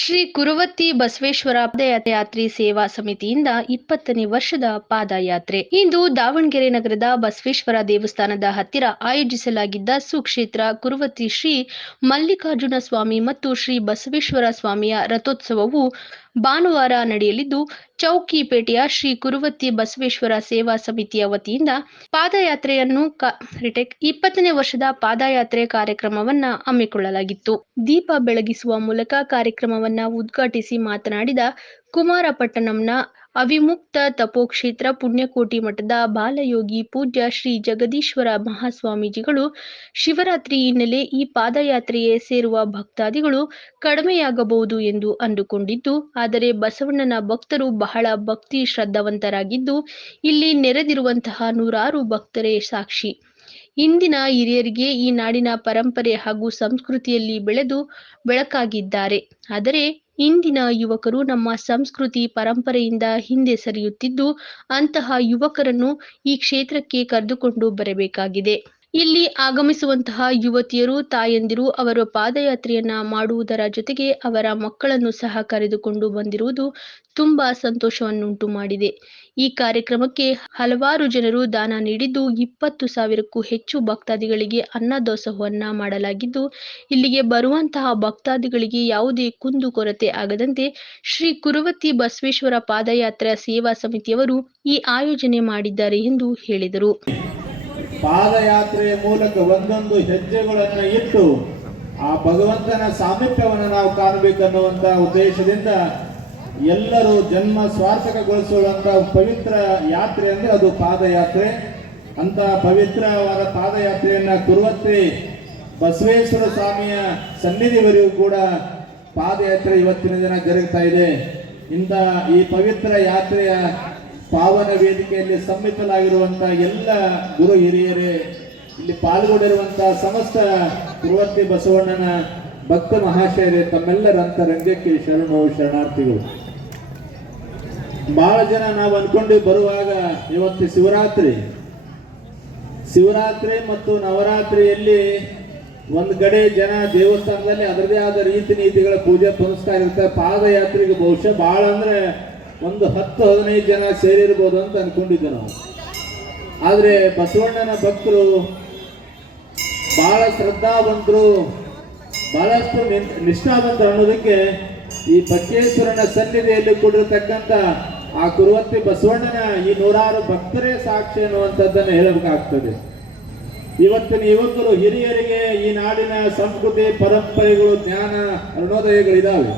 ಶ್ರೀ ಕುರುವತ್ತಿ ಬಸವೇಶ್ವರ ಪಾದಯಾತ್ರೆ ಸೇವಾ ಸಮಿತಿಯಿಂದ 20ನೇ ವರ್ಷದ ಪಾದಯಾತ್ರೆ ಇಂದು ದಾವಣಗೆರೆ ನಗರದ ಬಸವೇಶ್ವರ ದೇವಸ್ಥಾನದ ಹತ್ತಿರ ಆಯೋಜಿಸಲಾಗಿದ್ದ ಸುಕ್ಷೇತ್ರ ಕುರುವತ್ತಿ ಶ್ರೀ ಮಲ್ಲಿಕಾರ್ಜುನ ಸ್ವಾಮಿ ಮತ್ತು ಶ್ರೀ ಬಸವೇಶ್ವರ ಸ್ವಾಮಿಯ ರಥೋತ್ಸವವು ಭಾನುವಾರ ನಡೆಯಲಿದ್ದು, ಚೌಕಿಪೇಟೆಯ ಶ್ರೀ ಕುರುವತ್ತಿ ಬಸವೇಶ್ವರ ಸೇವಾ ಸಮಿತಿಯ ವತಿಯಿಂದ ಪಾದಯಾತ್ರೆಯನ್ನು 20ನೇ ವರ್ಷದ ಪಾದಯಾತ್ರೆ ಕಾರ್ಯಕ್ರಮವನ್ನ ಹಮ್ಮಿಕೊಳ್ಳಲಾಗಿತ್ತು. ದೀಪ ಬೆಳಗಿಸುವ ಮೂಲಕ ಕಾರ್ಯಕ್ರಮವನ್ನ ಉದ್ಘಾಟಿಸಿ ಮಾತನಾಡಿದ ಕುಮಾರಪಟ್ಟಣಂನ ಅವಿಮುಕ್ತ ತಪೋಕ್ಷೇತ್ರ ಪುಣ್ಯಕೋಟಿ ಮಠದ ಬಾಲಯೋಗಿ ಪೂಜ್ಯ ಶ್ರೀ ಜಗದೀಶ್ವರ ಮಹಾಸ್ವಾಮೀಜಿಗಳು, ಶಿವರಾತ್ರಿ ಹಿನ್ನೆಲೆ ಈ ಪಾದಯಾತ್ರೆಗೆ ಸೇರುವ ಭಕ್ತಾದಿಗಳು ಕಡಿಮೆಯಾಗಬಹುದು ಎಂದು ಅಂದುಕೊಂಡಿದ್ದು, ಆದರೆ ಬಸವಣ್ಣನ ಭಕ್ತರು ಬಹಳ ಭಕ್ತಿ ಶ್ರದ್ಧಾವಂತರಾಗಿದ್ದು, ಇಲ್ಲಿ ನೆರೆದಿರುವಂತಹ ನೂರಾರು ಭಕ್ತರೇ ಸಾಕ್ಷಿ. ಇಂದಿನ ಹಿರಿಯರಿಗೆ ಈ ನಾಡಿನ ಪರಂಪರೆ ಹಾಗೂ ಸಂಸ್ಕೃತಿಯಲ್ಲಿ ಬೆಳೆದು ಬೆಳಕಾಗಿದ್ದಾರೆ. ಆದರೆ ಇಂದಿನ ಯುವಕರು ನಮ್ಮ ಸಂಸ್ಕೃತಿ ಪರಂಪರೆಯಿಂದ ಹಿಂದೆ ಸರಿಯುತ್ತಿದ್ದು, ಅಂತಹ ಯುವಕರನ್ನು ಈ ಕ್ಷೇತ್ರಕ್ಕೆ ಕರೆದುಕೊಂಡು ಬರಬೇಕಾಗಿದೆ. ಇಲ್ಲಿ ಆಗಮಿಸುವಂತಹ ಯುವತಿಯರು, ತಾಯಂದಿರು ಅವರ ಪಾದಯಾತ್ರೆಯನ್ನ ಮಾಡುವುದರ ಜೊತೆಗೆ ಅವರ ಮಕ್ಕಳನ್ನು ಸಹ ಕರೆದುಕೊಂಡು ಬಂದಿರುವುದು ತುಂಬಾ ಸಂತೋಷವನ್ನುಂಟು ಮಾಡಿದೆ. ಈ ಕಾರ್ಯಕ್ರಮಕ್ಕೆ ಹಲವಾರು ಜನರು ದಾನ ನೀಡಿದ್ದು, 20,000ಕ್ಕೂ ಹೆಚ್ಚು ಭಕ್ತಾದಿಗಳಿಗೆ ಅನ್ನದಾಸೋಹವನ್ನ ಮಾಡಲಾಗಿದ್ದು, ಇಲ್ಲಿಗೆ ಬರುವಂತಹ ಭಕ್ತಾದಿಗಳಿಗೆ ಯಾವುದೇ ಕುಂದು ಕೊರತೆ ಆಗದಂತೆ ಶ್ರೀ ಕುರುವತ್ತಿ ಬಸವೇಶ್ವರ ಪಾದಯಾತ್ರಾ ಸೇವಾ ಸಮಿತಿಯವರು ಈ ಆಯೋಜನೆ ಮಾಡಿದ್ದಾರೆ ಎಂದು ಹೇಳಿದರು. ಪಾದಯಾತ್ರೆಯ ಮೂಲಕ ಒಂದೊಂದು ಹೆಜ್ಜೆಗಳನ್ನು ಇಟ್ಟು ಆ ಭಗವಂತನ ಸಾಮೀಪ್ಯವನ್ನು ನಾವು ಕಾಣಬೇಕನ್ನುವಂತ ಉದ್ದೇಶದಿಂದ ಎಲ್ಲರೂ ಜನ್ಮ ಸ್ವಾರ್ಥಕಗೊಳಿಸುವಂತ ಪವಿತ್ರ ಯಾತ್ರೆ ಅಂದ್ರೆ ಅದು ಪಾದಯಾತ್ರೆ. ಅಂತ ಪವಿತ್ರವಾದ ಪಾದಯಾತ್ರೆಯನ್ನ ಕುರುವತ್ತಿ ಬಸವೇಶ್ವರ ಸ್ವಾಮಿಯ ಸನ್ನಿಧಿವರೆಗೂ ಕೂಡ ಪಾದಯಾತ್ರೆ ಇವತ್ತಿನ ದಿನ ಜರುಗ್ತಾ ಇದೆ. ಇಂಥ ಈ ಪವಿತ್ರ ಯಾತ್ರೆಯ ಪಾವನ ವೇದಿಕೆಯಲ್ಲಿ ಸಮ್ಮಿತಲಾಗಿರುವಂತಹ ಎಲ್ಲ ಗುರು ಹಿರಿಯರೇ, ಇಲ್ಲಿ ಪಾಲ್ಗೊಂಡಿರುವಂತಹ ಸಮಸ್ತ ಕುರುವತ್ತಿ ಬಸವಣ್ಣನ ಭಕ್ತ ಮಹಾಶಯರೇ, ತಮ್ಮೆಲ್ಲರ ಅಂತರಂಗಕ್ಕೆ ಶರಣಾರ್ಥಿಗಳು. ಬಹಳ ಜನ ನಾವು ಅನ್ಕೊಂಡು ಬರುವಾಗ ಇವತ್ತು ಶಿವರಾತ್ರಿ ಮತ್ತು ನವರಾತ್ರಿಯಲ್ಲಿ ಒಂದು ಕಡೆ ಜನ ದೇವಸ್ಥಾನದಲ್ಲಿ ಅದರದೇ ಆದ ರೀತಿ ನೀತಿಗಳ ಪೂಜೆ ಪುನಸ್ಕಾರ ಇರ್ತಾರೆ. ಪಾದಯಾತ್ರೆಗೆ ಬಹುಶಃ ಬಹಳ ಅಂದ್ರೆ ಒಂದು 10-15 ಜನ ಸೇರಿರ್ಬೋದು ಅಂತ ಅನ್ಕೊಂಡಿದ್ದೆ ನಾವು. ಆದ್ರೆ ಬಸವಣ್ಣನ ಭಕ್ತರು ಬಹಳ ಶ್ರದ್ಧಾವಂತರು, ಬಹಳಷ್ಟು ನಿಷ್ಠಾವಂತರು ಅನ್ನೋದಕ್ಕೆ ಈ ಬಕ್ಕೇಶ್ವರನ ಸನ್ನಿಧಿಯಲ್ಲಿ ಕೂಡಿರತಕ್ಕಂಥ ಆ ಕುರುವತ್ತಿ ಬಸವಣ್ಣನ ಈ ನೂರಾರು ಭಕ್ತರೇ ಸಾಕ್ಷಿ ಅನ್ನುವಂಥದ್ದನ್ನು ಹೇಳಬೇಕಾಗ್ತದೆ. ಇವತ್ತಿನ ಯುವಕರು ಹಿರಿಯರಿಗೆ ಈ ನಾಡಿನ ಸಂಸ್ಕೃತಿ ಪರಂಪರೆಗಳು ಜ್ಞಾನ ಅರುಣೋದಯಗಳಿದಾವೆ.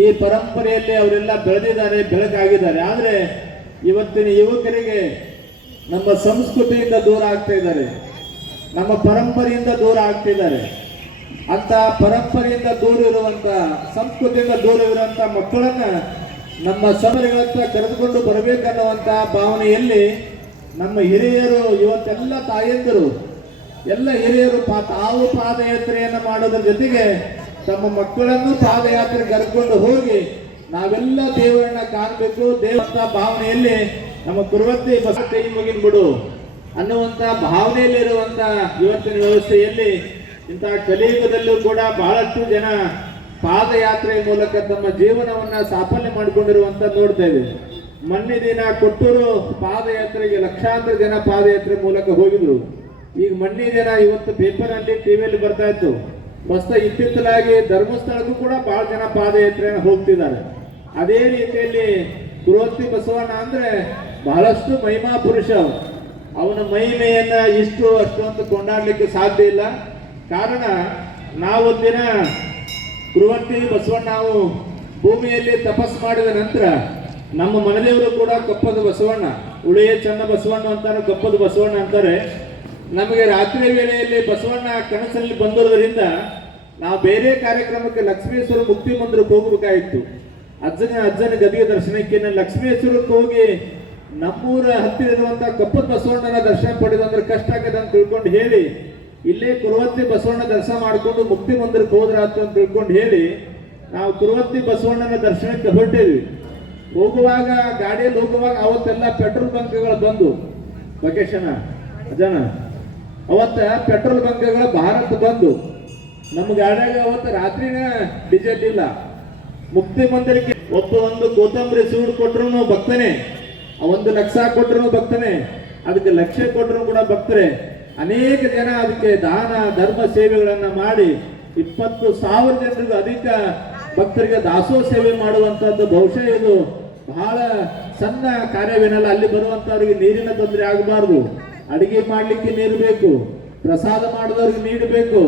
ಈ ಪರಂಪರೆಯಲ್ಲಿ ಅವರೆಲ್ಲ ಬೆಳೆದಿದ್ದಾರೆ, ಬೆಳಕಾಗಿದ್ದಾರೆ. ಆದರೆ ಇವತ್ತಿನ ಯುವಕರಿಗೆ ನಮ್ಮ ಸಂಸ್ಕೃತಿಯಿಂದ ದೂರ ಆಗ್ತಾ ಇದ್ದಾರೆ, ನಮ್ಮ ಪರಂಪರೆಯಿಂದ ದೂರ ಆಗ್ತಿದ್ದಾರೆ. ಅಂತ ಪರಂಪರೆಯಿಂದ ದೂರ ಇರುವಂತ, ಸಂಸ್ಕೃತಿಯಿಂದ ದೂರ ಇರುವಂತ ಮಕ್ಕಳನ್ನ ನಮ್ಮ ಸಮಯಗಳತ್ತ ಕರೆದುಕೊಂಡು ಬರಬೇಕನ್ನುವಂತ ಭಾವನೆಯಲ್ಲಿ ನಮ್ಮ ಹಿರಿಯರು, ಇವತ್ತೆಲ್ಲ ತಾಯಂದಿರು, ಎಲ್ಲ ಹಿರಿಯರು ತಾವು ಪಾದಯಾತ್ರೆಯನ್ನು ಮಾಡೋದ್ರ ಜೊತೆಗೆ ತಮ್ಮ ಮಕ್ಕಳನ್ನು ಪಾದಯಾತ್ರೆ ಕರೆದುಕೊಂಡು ಹೋಗಿ ನಾವೆಲ್ಲ ದೇವರನ್ನ ಕಾಣಬೇಕು, ದೇವರ ಭಾವನೆಯಲ್ಲಿ ನಮ್ಮ ಕುರುವತ್ತಿ ಬಸ ಕೈ ಮುಗಿನ್ ಬಿಡು ಅನ್ನುವಂತ ಭಾವನೆಯಲ್ಲಿರುವಂತ ಇವತ್ತಿನ ವ್ಯವಸ್ಥೆಯಲ್ಲಿ ಇಂತಹ ಕಲಿಯುಗದಲ್ಲೂ ಕೂಡ ಬಹಳಷ್ಟು ಜನ ಪಾದಯಾತ್ರೆಯ ಮೂಲಕ ತಮ್ಮ ಜೀವನವನ್ನ ಸಾಫಲ್ಯ ಮಾಡಿಕೊಂಡಿರುವಂತ ನೋಡ್ತಾ ಇದ್ದೇವೆ. ಮೊನ್ನೆ ದಿನ ಕೊಟ್ಟೂರು ಪಾದಯಾತ್ರೆಗೆ ಲಕ್ಷಾಂತರ ಜನ ಪಾದಯಾತ್ರೆ ಮೂಲಕ ಹೋಗಿದ್ರು. ಈಗ ಮೊನ್ನೆ ದಿನ ಇವತ್ತು ಪೇಪರ್ ಅಲ್ಲಿ ಟಿವಿಯಲ್ಲಿ ಬರ್ತಾ ಇತ್ತು. ಇತ್ತಿತ್ತಲಾಗಿ ಧರ್ಮಸ್ಥಳಕ್ಕೂ ಕೂಡ ಬಹಳ ಜನ ಪಾದಯಾತ್ರೆಯನ್ನು ಹೋಗ್ತಿದ್ದಾರೆ. ಅದೇ ರೀತಿಯಲ್ಲಿ ಕುರುವತ್ತಿ ಬಸವಣ್ಣ ಅಂದ್ರೆ ಬಹಳಷ್ಟು ಮಹಿಮಾ ಪುರುಷ. ಅವನ ಮಹಿಮೆಯನ್ನ ಇಷ್ಟು ಅಷ್ಟು ಅಂತ ಕೊಂಡಾಡ್ಲಿಕ್ಕೆ ಸಾಧ್ಯ ಇಲ್ಲ. ಕಾರಣ ನಾವೊಂದಿನ ಕುರುವತ್ತಿ ಬಸವಣ್ಣ ನಾವು ಭೂಮಿಯಲ್ಲಿ ತಪಸ್ಸು ಮಾಡಿದ ನಂತರ ನಮ್ಮ ಮನೆದೇವರು ಕೂಡ ಕಪ್ಪದ ಬಸವಣ್ಣ, ಉಳಿಯ ಚನ್ನ ಬಸವಣ್ಣ ಅಂತಾರೆ, ಕಪ್ಪದ ಬಸವಣ್ಣ ಅಂತಾರೆ. ನಮಗೆ ರಾತ್ರಿ ವೇಳೆಯಲ್ಲಿ ಬಸವಣ್ಣ ಕನಸಲ್ಲಿ ಬಂದಿರೋದ್ರಿಂದ ನಾವು ಬೇರೆ ಕಾರ್ಯಕ್ರಮಕ್ಕೆ ಲಕ್ಷ್ಮೇಶ್ವರ ಮುಕ್ತಿ ಮಂದಿರಕ್ಕೆ ಹೋಗಬೇಕಾಗಿತ್ತು. ಅಜ್ಜನ ಗದಿಗೆ ದರ್ಶನಕ್ಕೆ ಲಕ್ಷ್ಮೇಶ್ವರಕ್ಕೆ ಹೋಗಿ ನಮ್ಮೂರ ಹತ್ತಿರ ಇರುವಂತಹ ಕಪ್ಪದ ಬಸವಣ್ಣನ ದರ್ಶನ ಪಡೆದಂದ್ರೆ ಕಷ್ಟ ಆಗದೆ ಅಂತ ತಿಳ್ಕೊಂಡು ಹೇಳಿ, ಇಲ್ಲೇ ಕುರುವತ್ತಿ ಬಸವಣ್ಣ ದರ್ಶನ ಮಾಡಿಕೊಂಡು ಮುಕ್ತಿ ಮಂದಿರಕ್ಕೆ ಹೋದ್ರಾತು ಅಂತ ತಿಳ್ಕೊಂಡು ಹೇಳಿ ನಾವು ಕುರುವತ್ತಿ ಬಸವಣ್ಣನ ದರ್ಶನಕ್ಕೆ ಹೊರಟಿದ್ವಿ. ಹೋಗುವಾಗ ಗಾಡಿಯಲ್ಲಿ ಹೋಗುವಾಗ ಅವತ್ತೆಲ್ಲ ಪೆಟ್ರೋಲ್ ಬಂಕ್ಗಳು ಬಂದು ವೆಕೇಶನ್ ಜನ ಅವತ್ತ ಪೆಟ್ರೋಲ್ ಬಂಕ್ಗಳು ಭಾರತ ಬಂದು ನಮ್ಮ ಗಾಡಿಯಾಗ ಅವತ್ತು ರಾತ್ರಿನ ಡೀಸೆಲ್ ಇಲ್ಲ. ಮುಕ್ತಿ ಮಂದಿರಕ್ಕೆ ಒಬ್ಬ ಒಂದು ಕೊತ್ತಂಬರಿ ಸೂಡು ಕೊಟ್ರು ಭಕ್ತನೇ, ಒಂದು ಲಕ್ಷ ಕೊಟ್ರು ಭಕ್ತನೇ, ಅದಕ್ಕೆ ಲಕ್ಷ ಕೊಟ್ರು ಕೂಡ ಭಕ್ತರೇ. ಅನೇಕ ಜನ ಅದಕ್ಕೆ ದಾನ ಧರ್ಮ ಸೇವೆಗಳನ್ನ ಮಾಡಿ 20,000 ಜನರಿಗೂ ಅಧಿಕ ಭಕ್ತರಿಗೆ ದಾಸೋಹ ಸೇವೆ ಮಾಡುವಂತದ್ದು. ಬಹುಶಃ ಇದು ಬಹಳ ಸಣ್ಣ ಕಾರ್ಯವೇನಲ್ಲ. ಅಲ್ಲಿ ಬರುವಂತವ್ರಿಗೆ ನೀರಿನ ತೊಂದರೆ ಆಗಬಾರ್ದು, ಅಡಿಗೆ ಮಾಡ್ಲಿಕ್ಕೆ ನೀರು ಬೇಕು, ಪ್ರಸಾದ ಮಾಡಿದವ್ರಿಗೆ ನೀಡಬೇಕು.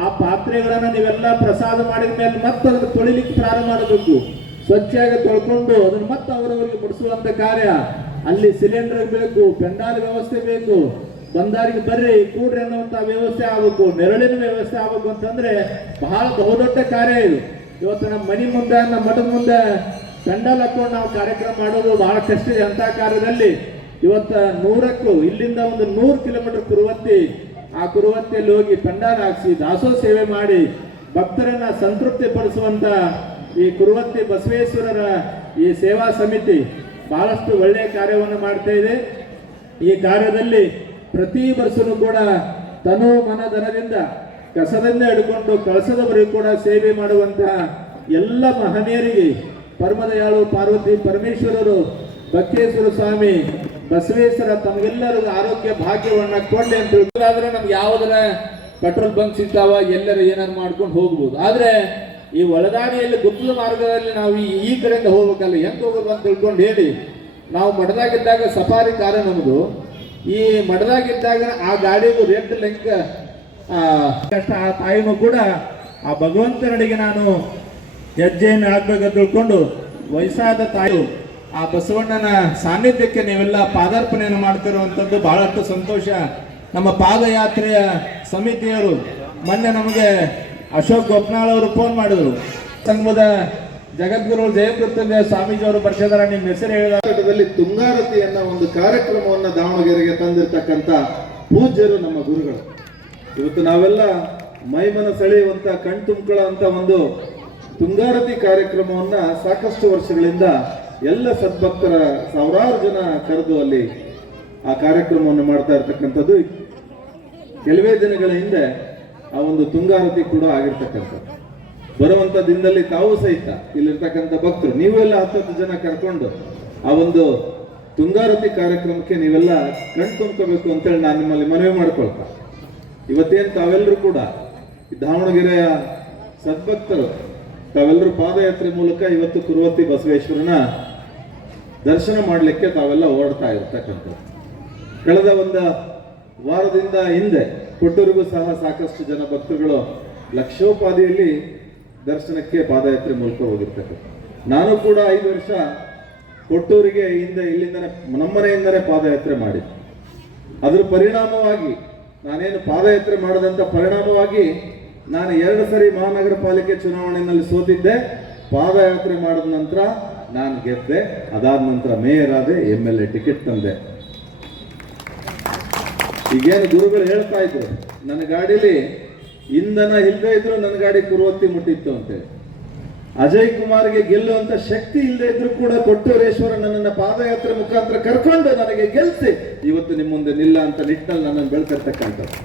ಆ ಪಾತ್ರೆಗಳನ್ನ ನೀವೆಲ್ಲ ಪ್ರಸಾದ ಮಾಡಿದ ಮೇಲೆ ಮತ್ತೆ ಅದನ್ನು ತೊಳಿಲಿಕ್ಕೆ ಪ್ರಾರಂಭ ಮಾಡಬೇಕು. ಸ್ವಚ್ಛವಾಗಿ ತೊಳ್ಕೊಂಡು ಅದನ್ನು ಮತ್ತೆ ಅವರವರಿಗೆ ಮುಡಿಸುವಂತ ಕಾರ್ಯ. ಅಲ್ಲಿ ಸಿಲಿಂಡರ್ ಬೇಕು, ಪೆಂಡಾಲ್ ವ್ಯವಸ್ಥೆ ಬೇಕು, ಬಂದಾರಿಗೆ ಬರ್ರಿ ಕೂಡ್ರಿ ಅನ್ನುವಂತ ವ್ಯವಸ್ಥೆ ಆಗಬೇಕು, ನೆರಳಿನ ವ್ಯವಸ್ಥೆ ಆಗಬೇಕು ಅಂತಂದ್ರೆ ಬಹಳ ಬಹುದೊಡ್ಡ ಕಾರ್ಯ ಇದು. ಇವತ್ತು ನಮ್ಮ ಮನೆ ಮುಂದೆ, ನಮ್ಮ ಮಠದ ಮುಂದೆ ಪೆಂಡಾಲ್ ಹಾಕೊಂಡು ನಾವು ಕಾರ್ಯಕ್ರಮ ಮಾಡೋದು ಬಹಳ ಕಷ್ಟ ಇದೆ. ಅಂತ ಕಾರ್ಯದಲ್ಲಿ ಇವತ್ತು 100ಕ್ಕೂ ಇಲ್ಲಿಂದ ಒಂದು 100 ಕಿಲೋಮೀಟರ್ ಕುರುವತ್ತಿ, ಆ ಕುರುವತ್ತಿಯಲ್ಲಿ ಹೋಗಿ ಪೆಂಡಾಲ್ ಹಾಕಿಸಿ ದಾಸೋಹ ಸೇವೆ ಮಾಡಿ ಭಕ್ತರನ್ನ ಸಂತೃಪ್ತಿ ಪಡಿಸುವಂತ ಈ ಕುರುವತ್ತಿ ಬಸವೇಶ್ವರರ ಈ ಸೇವಾ ಸಮಿತಿ ಬಹಳಷ್ಟು ಒಳ್ಳೆಯ ಕಾರ್ಯವನ್ನು ಮಾಡ್ತಾ ಇದೆ. ಈ ಕಾರ್ಯದಲ್ಲಿ ಪ್ರತಿ ವರ್ಷನೂ ಕೂಡ ತನು ಮನ ಧನದಿಂದ ಕಸದಿಂದ ಹಿಡ್ಕೊಂಡು ಕಳಸದವರೆಗೂ ಕೂಡ ಸೇವೆ ಮಾಡುವಂತಹ ಎಲ್ಲ ಮಹನೀಯರಿಗೆ ಪರಮದಯಾಳು ಪಾರ್ವತಿ ಪರಮೇಶ್ವರರು, ಬಕ್ಕೇಶ್ವರ ಸ್ವಾಮಿ, ಬಸವೇಶ್ವರ ತಮಗೆಲ್ಲರಿಗೂ ಆರೋಗ್ಯ ಭಾಗ್ಯವನ್ನ ಕೊಡ್ಲಿ ಅಂತ ತಿಳ್ಕೊಳ್ಳಾದ್ರೆ ನಮ್ಗೆ ಯಾವುದರ ಪೆಟ್ರೋಲ್ ಬಂಕ್ ಸಿಗ್ತಾವ, ಎಲ್ಲರೂ ಏನಾರು ಮಾಡ್ಕೊಂಡು ಹೋಗ್ಬೋದು. ಆದ್ರೆ ಈ ಒಳದಾಡಿಯಲ್ಲಿ ಗುತ್ತಲ ಮಾರ್ಗದಲ್ಲಿ ನಾವು ಈ ಕಡೆಯಿಂದ ಹೋಗ್ಬೇಕಲ್ಲ, ಹೆಂಗ್ ಹೋಗೋದು ಅಂತ ತಿಳ್ಕೊಂಡು ಹೇಳಿ ನಾವು ಮಠದಾಗಿದ್ದಾಗ ಸಫಾರಿ ಕಾರ ನಮ್ದು. ಈ ಮಠದಾಗಿದ್ದಾಗ ಆ ಗಾಡಿಗೂ ರೆಡ್ ಲಿಂಕ್ ಕಷ್ಟ. ಆ ತಾಯಿನೂ ಕೂಡ ಆ ಭಗವಂತನಡಿಗೆ ನಾನು ಹೆಜ್ಜೆಯನ್ನು ಹಾಕ್ಬೇಕಂತ ತಿಳ್ಕೊಂಡು ವಯಸ್ಸಾದ ತಾಯಿ ಆ ಬಸವಣ್ಣನ ಸಾನ್ನಿಧ್ಯಕ್ಕೆ ನೀವೆಲ್ಲ ಪಾದಾರ್ಪಣೆಯನ್ನು ಮಾಡ್ತಿರುವಂಥದ್ದು ಬಹಳಷ್ಟು ಸಂತೋಷ. ನಮ್ಮ ಪಾದಯಾತ್ರೆಯ ಸಮಿತಿಯರು ಮೊನ್ನೆ ನಮಗೆ ಅಶೋಕ್ ಗೋಪ್ನಾಳ್ ಅವರು ಫೋನ್ ಮಾಡಿದ್ರು. ಸಂಘದ ಜಗದ್ಗುರು ಜಯಕೃತ್ಯ ಸ್ವಾಮೀಜಿ ಅವರು ಬರ್ತಿದಾರ, ನಿಮ್ಮ ಹೆಸರು ಹೇಳಿದಲ್ಲಿ ತುಂಗಾರತಿ ಅನ್ನೋ ಒಂದು ಕಾರ್ಯಕ್ರಮವನ್ನು ದಾವಣಗೆರೆಗೆ ತಂದಿರತಕ್ಕಂಥ ಪೂಜ್ಯರು ನಮ್ಮ ಗುರುಗಳು. ಇವತ್ತು ನಾವೆಲ್ಲ ಮೈಮನ ಸೆಳೆಯುವಂತ ಕಣ್ತುಂಬಿಕೊಳ್ಳೋ ಅಂತ ಒಂದು ತುಂಗಾರತಿ ಕಾರ್ಯಕ್ರಮವನ್ನ ಸಾಕಷ್ಟು ವರ್ಷಗಳಿಂದ ಎಲ್ಲ ಸದ್ಭಕ್ತರ ಸಾವಿರಾರು ಜನ ಕರೆದು ಅಲ್ಲಿ ಆ ಕಾರ್ಯಕ್ರಮವನ್ನು ಮಾಡ್ತಾ ಇರ್ತಕ್ಕಂಥದ್ದು. ಕೆಲವೇ ದಿನಗಳ ಹಿಂದೆ ಆ ಒಂದು ತುಂಗಾರತಿ ಕೂಡ ಆಗಿರ್ತಕ್ಕಂಥದ್ದು. ಬರುವಂತ ದಿನದಲ್ಲಿ ತಾವು ಸಹಿತ ಇಲ್ಲಿರ್ತಕ್ಕಂಥ ಭಕ್ತರು ನೀವೆಲ್ಲ 10 ಜನ ಕರ್ಕೊಂಡು ಆ ಒಂದು ತುಂಗಾರತಿ ಕಾರ್ಯಕ್ರಮಕ್ಕೆ ನೀವೆಲ್ಲ ಕಣ್ತುಂಬ್ಕೋಬೇಕು ಅಂತೇಳಿ ನಾನು ನಿಮ್ಮಲ್ಲಿ ಮನವಿ ಮಾಡ್ಕೊಳ್ತಾ, ಇವತ್ತೇನು ತಾವೆಲ್ಲರೂ ಕೂಡ ದಾವಣಗೆರೆಯ ಸದ್ಭಕ್ತರು ತಾವೆಲ್ಲರೂ ಪಾದಯಾತ್ರೆ ಮೂಲಕ ಇವತ್ತು ಕುರುವತ್ತಿ ಬಸವೇಶ್ವರನ ದರ್ಶನ ಮಾಡಲಿಕ್ಕೆ ತಾವೆಲ್ಲ ಓಡ್ತಾ ಇರ್ತಕ್ಕಂಥದ್ದು. ಕಳೆದ ಒಂದು ವಾರದಿಂದ ಹಿಂದೆ ಕೊಟ್ಟೂರಿಗೂ ಸಹ ಸಾಕಷ್ಟು ಜನ ಭಕ್ತರುಗಳು ಲಕ್ಷೋಪಾದಿಯಲ್ಲಿ ದರ್ಶನಕ್ಕೆ ಪಾದಯಾತ್ರೆ ಮೂಲಕ ಹೋಗಿರ್ತಕ್ಕಂಥ. ನಾನು ಕೂಡ 5 ವರ್ಷ ಕೊಟ್ಟೂರಿಗೆ ಇಲ್ಲಿಂದನೇ ನಮ್ಮನೆಯಿಂದನೇ ಪಾದಯಾತ್ರೆ ಮಾಡಿದ್ದೆ. ಅದ್ರ ಪರಿಣಾಮವಾಗಿ ನಾನೇನು ಪಾದಯಾತ್ರೆ ಮಾಡದಂತ ಪರಿಣಾಮವಾಗಿ ನಾನು 2 ಸರಿ ಮಹಾನಗರ ಪಾಲಿಕೆ ಚುನಾವಣೆಯಲ್ಲಿ ಸೋತಿದ್ದೆ. ಪಾದಯಾತ್ರೆ ಮಾಡಿದ ನಂತರ ನಾನು ಗೆದ್ದೆ. ಅದಾದ ನಂತರ ಮೇಯರ್ ಆದೆ, MLA ಟಿಕೆಟ್ ತಂದೆ. ಈಗೇನು ಗುರುಗಳು ಹೇಳ್ತಾ ಇದ್ರು, ನನ್ನ ಗಾಡಿಲಿ ಇಂಧನ ಇಲ್ಲದೆ ಇದ್ರು ನನ್ನ ಗಾಡಿ ಕುರುವತ್ತಿ ಮುಟ್ಟಿತ್ತು ಅಂತೇಳಿ. ಅಜಯ್ ಕುಮಾರ್ಗೆ ಗೆಲ್ಲುವಂತ ಶಕ್ತಿ ಇಲ್ಲದೆ ಇದ್ರು ಕೂಡ ಕೊಟ್ಟೂರೇಶ್ವರ ನನ್ನನ್ನು ಪಾದಯಾತ್ರೆ ಮುಖಾಂತರ ಕರ್ಕೊಂಡು ನನಗೆ ಗೆಲ್ಸಿ ಇವತ್ತು ನಿಮ್ಮ ಮುಂದೆ ನಿಲ್ಲ ಅಂತ ನಿಟ್ಟಿನಲ್ಲಿ ನನ್ನನ್ನು ಬೆಳ್ತಿರ್ತಕ್ಕಂಥದ್ದು.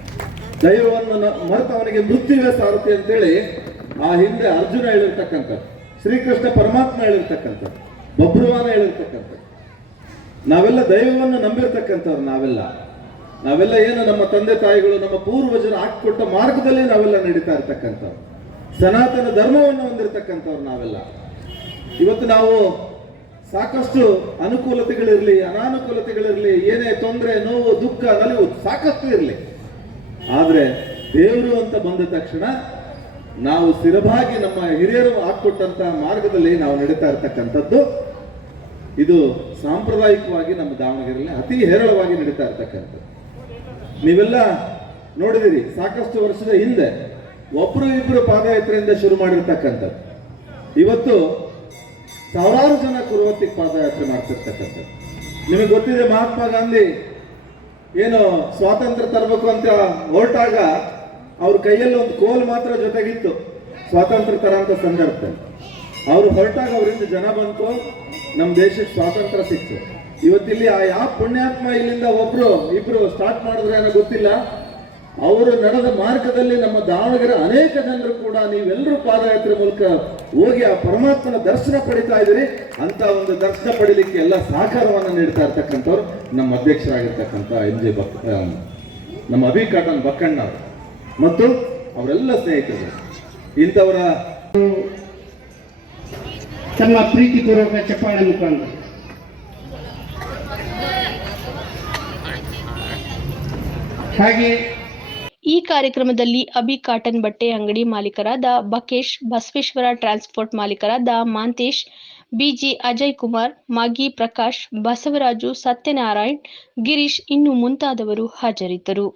ದೈವವನ್ನು ಮರೆತು ಅವನಿಗೆ ಮೃತ್ಯುವೇ ಸಾರಥಿ ಅಂತೇಳಿ ಆ ಹಿಂದೆ ಅರ್ಜುನ ಹೇಳಿರ್ತಕ್ಕಂಥದ್ದು, ಶ್ರೀಕೃಷ್ಣ ಪರಮಾತ್ಮ ಹೇಳಿರ್ತಕ್ಕಂಥದ್ದು, ಬಬ್ರುವಾನ ಹೇಳಿರ್ತಕ್ಕಂಥದ್ದು. ನಾವೆಲ್ಲ ದೈವವನ್ನು ನಂಬಿರ್ತಕ್ಕಂಥವ್ರು. ನಾವೆಲ್ಲ ಏನು ನಮ್ಮ ತಂದೆ ತಾಯಿಗಳು ನಮ್ಮ ಪೂರ್ವಜರು ಹಾಕಿಕೊಟ್ಟ ಮಾರ್ಗದಲ್ಲಿ ನಾವೆಲ್ಲ ನಡೀತಾ ಇರ್ತಕ್ಕಂಥವ್ರು. ಸನಾತನ ಧರ್ಮವನ್ನು ಹೊಂದಿರತಕ್ಕಂಥವ್ರು ನಾವೆಲ್ಲ. ಇವತ್ತು ನಾವು ಸಾಕಷ್ಟು ಅನುಕೂಲತೆಗಳಿರಲಿ ಅನಾನುಕೂಲತೆಗಳಿರಲಿ, ಏನೇ ತೊಂದರೆ ನೋವು ದುಃಖ ನಲಿವು ಸಾಕಷ್ಟು ಇರಲಿ, ಆದ್ರೆ ದೇವರು ಅಂತ ಬಂದ ತಕ್ಷಣ ನಾವು ಸ್ಥಿರವಾಗಿ ನಮ್ಮ ಹಿರಿಯರು ಹಾಕೊಟ್ಟಂತಹ ಮಾರ್ಗದಲ್ಲಿ ನಾವು ನಡೀತಾ ಇರ್ತಕ್ಕಂಥದ್ದು. ಇದು ಸಾಂಪ್ರದಾಯಿಕವಾಗಿ ನಮ್ಮ ದಾವಣಗೆರೆಯಲ್ಲಿ ಅತಿ ಹೇರಳವಾಗಿ ನಡೀತಾ ಇರ್ತಕ್ಕಂಥದ್ದು. ನೀವೆಲ್ಲ ನೋಡಿದಿರಿ, ಸಾಕಷ್ಟು ವರ್ಷದ ಹಿಂದೆ ಒಬ್ರು ಇಬ್ರು ಪಾದಯಾತ್ರೆಯಿಂದ ಶುರು ಮಾಡಿರ್ತಕ್ಕಂಥದ್ದು ಇವತ್ತು ಸಾವಿರಾರು ಜನ ಕುರುವತ್ತಿಗೆ ಪಾದಯಾತ್ರೆ ಮಾಡ್ತಿರ್ತಕ್ಕಂಥದ್ದು. ನಿಮಗೆ ಗೊತ್ತಿದೆ, ಮಹಾತ್ಮ ಗಾಂಧಿ ಏನು ಸ್ವಾತಂತ್ರ್ಯ ತರಬೇಕು ಅಂತ ಹೊರಟಾಗ ಅವ್ರ ಕೈಯಲ್ಲಿ ಒಂದು ಕೋಲ್ ಮಾತ್ರ ಜೊತೆಗಿತ್ತು ಸ್ವಾತಂತ್ರ್ಯ ತರ ಅಂತ ಸಂದರ್ಭದಲ್ಲಿ. ಅವ್ರು ಹೊರಟಾಗ ಅವರಿಂದ ಜನ ಬಂತು, ನಮ್ಮ ದೇಶಕ್ಕೆ ಸ್ವಾತಂತ್ರ್ಯ ಸಿಕ್ತು. ಇವತ್ತಿಲ್ಲಿ ಆ ಯಾವ ಪುಣ್ಯಾತ್ಮ ಇಲ್ಲಿಂದ ಒಬ್ರು ಇಬ್ರು ಸ್ಟಾರ್ಟ್ ಮಾಡಿದ್ರೆ ಏನೋ ಗೊತ್ತಿಲ್ಲ, ಅವರು ನಡೆದ ಮಾರ್ಗದಲ್ಲಿ ನಮ್ಮ ದಾವಣಗೆರೆ ಅನೇಕ ಜನರು ಕೂಡ ನೀವೆಲ್ಲರೂ ಪಾದಯಾತ್ರೆ ಮೂಲಕ ಹೋಗಿ ಆ ಪರಮಾತ್ಮನ ದರ್ಶನ ಪಡಿತಾ ಇದ್ದೀರಿ. ಅಂತ ಒಂದು ದರ್ಶನ ಪಡಿಲಿಕ್ಕೆ ಎಲ್ಲ ಸಹಕಾರವನ್ನು ನೀಡ್ತಾ ಇರ್ತಕ್ಕಂಥವ್ರು ನಮ್ಮ ಅಧ್ಯಕ್ಷರಾಗಿರ್ತಕ್ಕಂಥ NJ ನಮ್ಮ ಅಭಿ ಕಾಟನ್ ಬಕ್ಕಣ್ಣ ಅವರು ಮತ್ತು ಅವರೆಲ್ಲ ಸ್ನೇಹಿತರು. ಇಂಥವರ ತಮ್ಮ ಪ್ರೀತಿಪೂರ್ವಕ ಚಪ್ಪಾಳೆ ಮುಖಾಂತರ ಹಾಗೆ ಈ ಕಾರ್ಯಕ್ರಮದಲ್ಲಿ ಅಭಿ ಕಾಟನ್ ಬಟ್ಟೆ ಅಂಗಡಿ ಮಾಲೀಕರಾದ ಬಕೇಶ್, ಬಸವೇಶ್ವರ ಟ್ರಾನ್ಸ್ಪೋರ್ಟ್ ಮಾಲೀಕರಾದ ಮಾಂತೇಶ್, ಬಿಜಿ ಅಜಯ್ ಕುಮಾರ್, ಮಾಗಿ ಪ್ರಕಾಶ್, ಬಸವರಾಜು, ಸತ್ಯನಾರಾಯಣ್, ಗಿರೀಶ್ ಇನ್ನು ಮುಂತಾದವರು ಹಾಜರಿದ್ದರು.